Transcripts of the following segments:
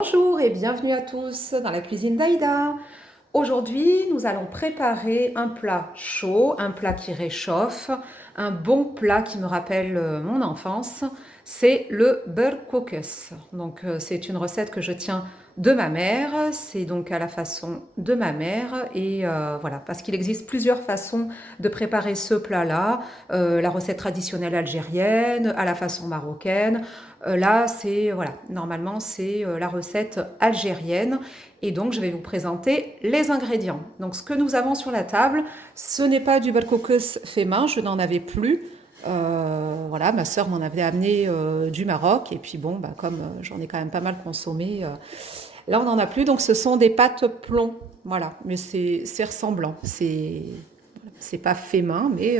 Bonjour et bienvenue à tous dans la cuisine d'Aïda. Aujourd'hui, nous allons préparer un plat chaud, un plat qui réchauffe, un bon plat qui me rappelle mon enfance. C'est le berkoekjes. Donc, c'est une recette que je tiens de ma mère. C'est donc à la façon de ma mère. Et voilà, parce qu'il existe plusieurs façons de préparer ce plat-là. La recette traditionnelle algérienne, à la façon marocaine. Là, c'est voilà, normalement, c'est la recette algérienne. Et donc, je vais vous présenter les ingrédients. Donc, ce que nous avons sur la table, ce n'est pas du berkoekjes fait main, je n'en avais plus. Voilà, ma sœur m'en avait amené du Maroc. Et puis bon, bah, comme j'en ai quand même pas mal consommé, là, on n'en a plus. Donc, ce sont des pâtes plomb. Voilà, mais c'est ressemblant. C'est pas fait main, mais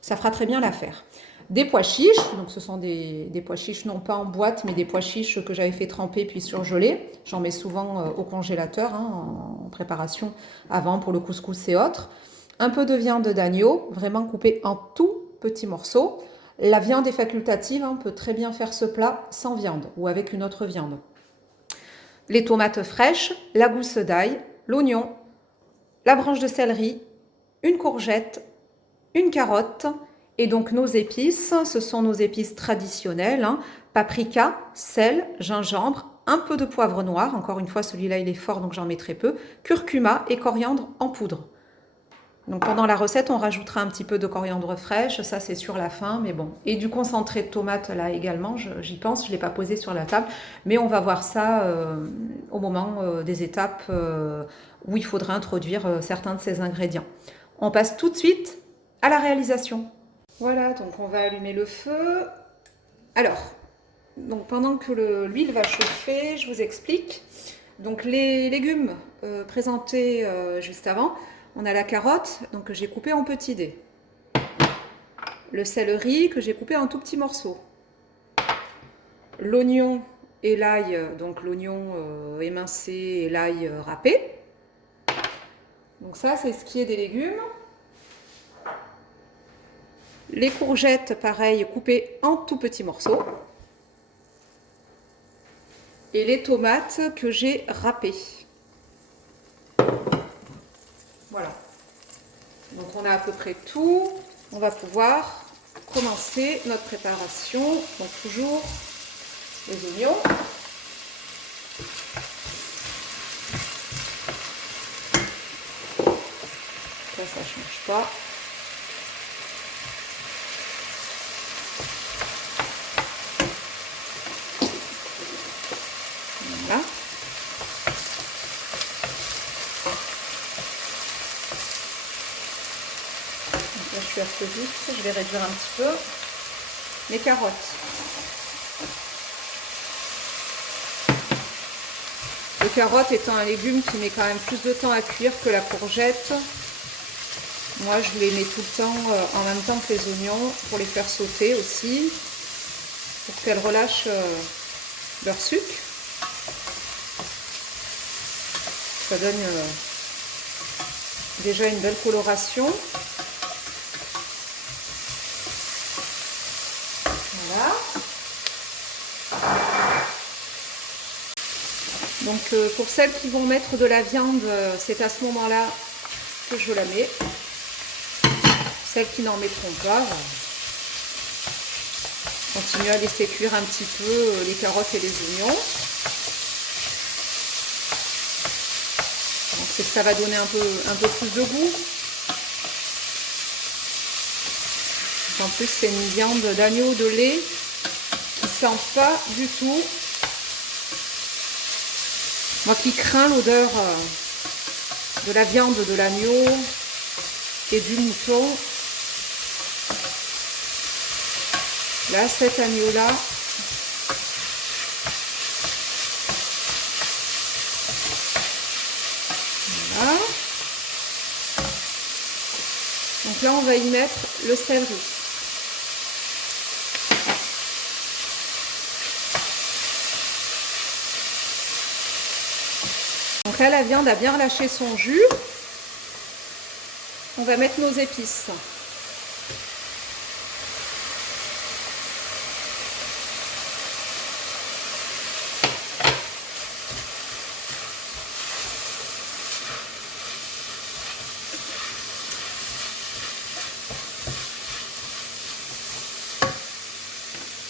ça fera très bien l'affaire. Des pois chiches, donc ce sont des pois chiches non pas en boîte, mais des pois chiches que j'avais fait tremper puis surgeler. J'en mets souvent au congélateur en préparation avant pour le couscous et autres. Un peu de viande d'agneau, vraiment coupée en tout petits morceaux. La viande est facultative, on peut très bien faire ce plat sans viande ou avec une autre viande. Les tomates fraîches, la gousse d'ail, l'oignon, la branche de céleri, une courgette, une carotte et donc nos épices, ce sont nos épices traditionnelles, hein, paprika, sel, gingembre, un peu de poivre noir, encore une fois celui-là il est fort donc j'en mets très peu, curcuma et coriandre en poudre. Donc pendant la recette on rajoutera un petit peu de coriandre fraîche, ça c'est sur la fin, mais bon. Et du concentré de tomate là également, j'y pense, je ne l'ai pas posé sur la table, mais on va voir ça au moment des étapes où il faudra introduire certains de ces ingrédients. On passe tout de suite à la réalisation. Voilà, donc on va allumer le feu. Alors, donc pendant que l'huile va chauffer, je vous explique. Donc les légumes présentés juste avant, on a la carotte donc, que j'ai coupée en petits dés. Le céleri que j'ai coupé en tout petits morceaux. L'oignon et l'ail, donc l'oignon émincé et l'ail râpé. Donc ça, c'est ce qui est des légumes. Les courgettes, pareil, coupées en tout petits morceaux. Et les tomates que j'ai râpées. Voilà. Donc on a à peu près tout. On va pouvoir commencer notre préparation. Donc toujours les oignons. Ça ne change pas. Voilà. Donc là, je suis assez juste. Je vais réduire un petit peu. Les carottes. Les carottes étant un légume qui met quand même plus de temps à cuire que la courgette. Moi, je les mets tout le temps en même temps que les oignons pour les faire sauter aussi, pour qu'elles relâchent leur sucre. Ça donne déjà une belle coloration. Voilà. Donc pour celles qui vont mettre de la viande, c'est à ce moment-là que je la mets. Celles qui n'en mettront pas, continuez à laisser cuire un petit peu les carottes et les oignons. Donc ça va donner un peu plus de goût. En plus c'est une viande d'agneau de lait qui sent pas du tout. Moi qui crains l'odeur de la viande de l'agneau et du mouton, là cet agneau-là, voilà. Donc là on va y mettre le céleri. Donc là la viande a bien relâché son jus. On va mettre nos épices.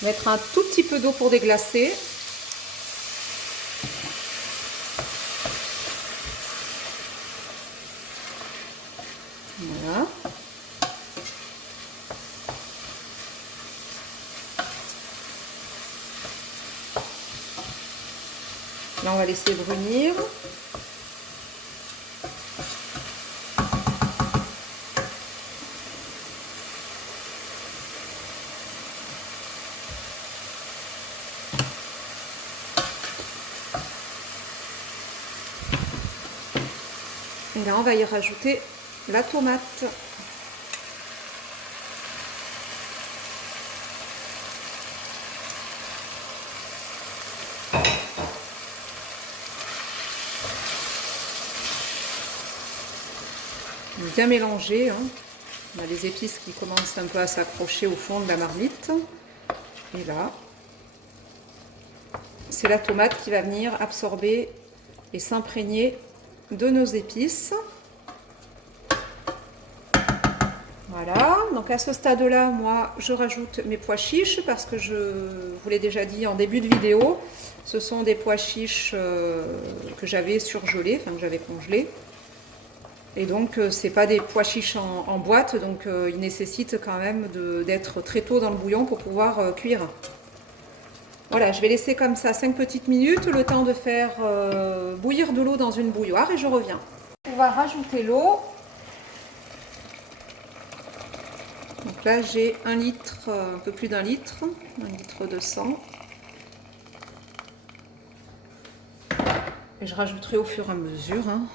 Mettre un tout petit peu d'eau pour déglacer. Voilà. Là, on va laisser brunir. Et là, on va y rajouter la tomate. Bien mélanger, hein. On a les épices qui commencent un peu à s'accrocher au fond de la marmite. Et là, c'est la tomate qui va venir absorber et s'imprégner de nos épices. Voilà, donc à ce stade-là, moi, je rajoute mes pois chiches parce que je vous l'ai déjà dit en début de vidéo, ce sont des pois chiches que j'avais surgelés, enfin que j'avais congelés. Et donc, c'est pas des pois chiches en boîte, donc ils nécessitent quand même d'être très tôt dans le bouillon pour pouvoir cuire. Voilà, je vais laisser comme ça 5 petites minutes, le temps de faire bouillir de l'eau dans une bouilloire et je reviens. On va rajouter l'eau. Donc là, j'ai 1 litre, un peu plus d'1 litre, 1 litre 200. Et je rajouterai au fur et à mesure, hein,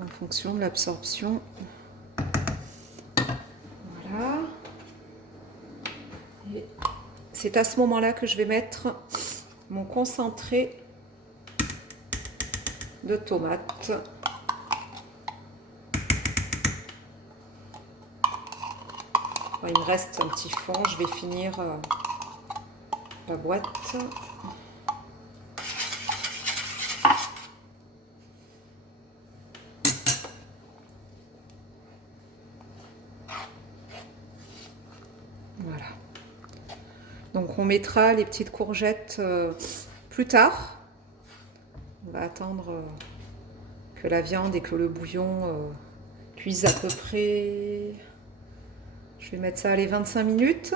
en fonction de l'absorption. Voilà. Et c'est à ce moment-là que je vais mettre mon concentré de tomates. Il me reste un petit fond, je vais finir la boîte. Voilà. Donc on mettra les petites courgettes plus tard. On va attendre que la viande et que le bouillon cuisent à peu près. Je vais mettre ça à les 25 minutes.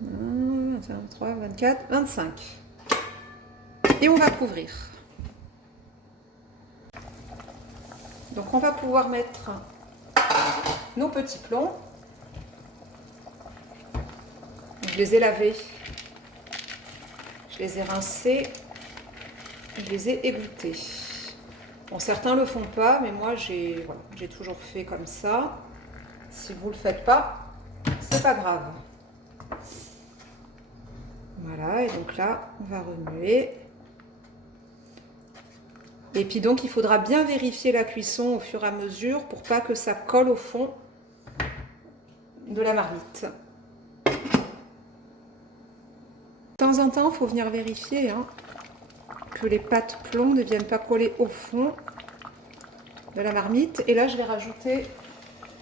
21, 23, 24, 25. Et on va couvrir. Donc on va pouvoir mettre nos petits plombs. Je les ai lavés. Je les ai rincés. Je les ai égouttés. Bon, certains ne le font pas, mais moi j'ai toujours fait comme ça. Si vous ne le faites pas, c'est pas grave. Voilà, et donc là, on va remuer. Et puis donc, il faudra bien vérifier la cuisson au fur et à mesure pour pas que ça colle au fond de la marmite. De temps en temps, il faut venir vérifier que les pâtes plomb ne viennent pas coller au fond de la marmite. Et là, je vais rajouter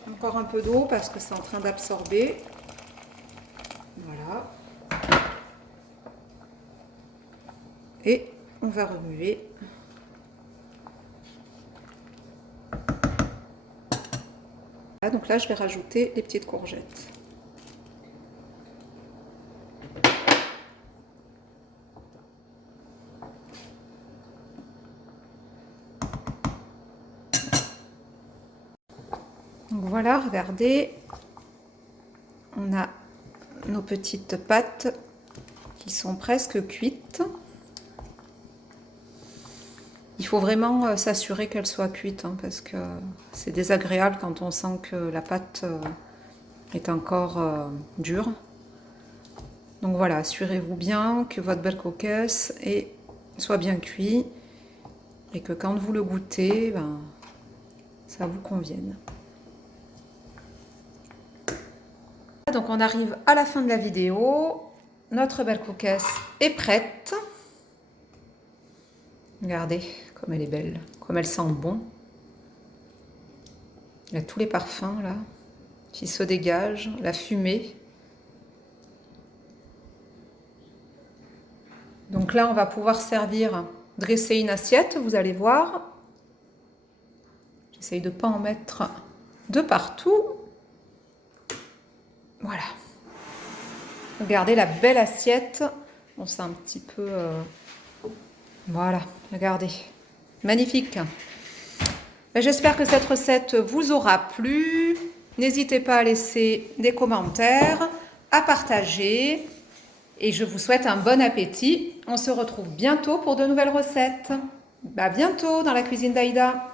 encore un peu d'eau parce que c'est en train d'absorber. Voilà. Et on va remuer. Donc là, je vais rajouter les petites courgettes. Donc voilà, regardez, on a nos petites pâtes qui sont presque cuites. Il faut vraiment s'assurer qu'elles soient cuites parce que c'est désagréable quand on sent que la pâte est encore dure. Donc voilà, assurez-vous bien que votre belle coquesse soit bien cuit et que quand vous le goûtez, ça vous convienne. Donc on arrive à la fin de la vidéo. Notre belle coquesse est prête. Regardez comme elle est belle, comme elle sent bon. Il y a tous les parfums là. qui se dégage, la fumée. Donc là, on va pouvoir dresser une assiette, vous allez voir. J'essaye de ne pas en mettre de partout. Voilà. Regardez la belle assiette. Bon, c'est un petit peu... Voilà, regardez. Magnifique. J'espère que cette recette vous aura plu. N'hésitez pas à laisser des commentaires, à partager. Et je vous souhaite un bon appétit. On se retrouve bientôt pour de nouvelles recettes. À bientôt dans la cuisine d'Aïda.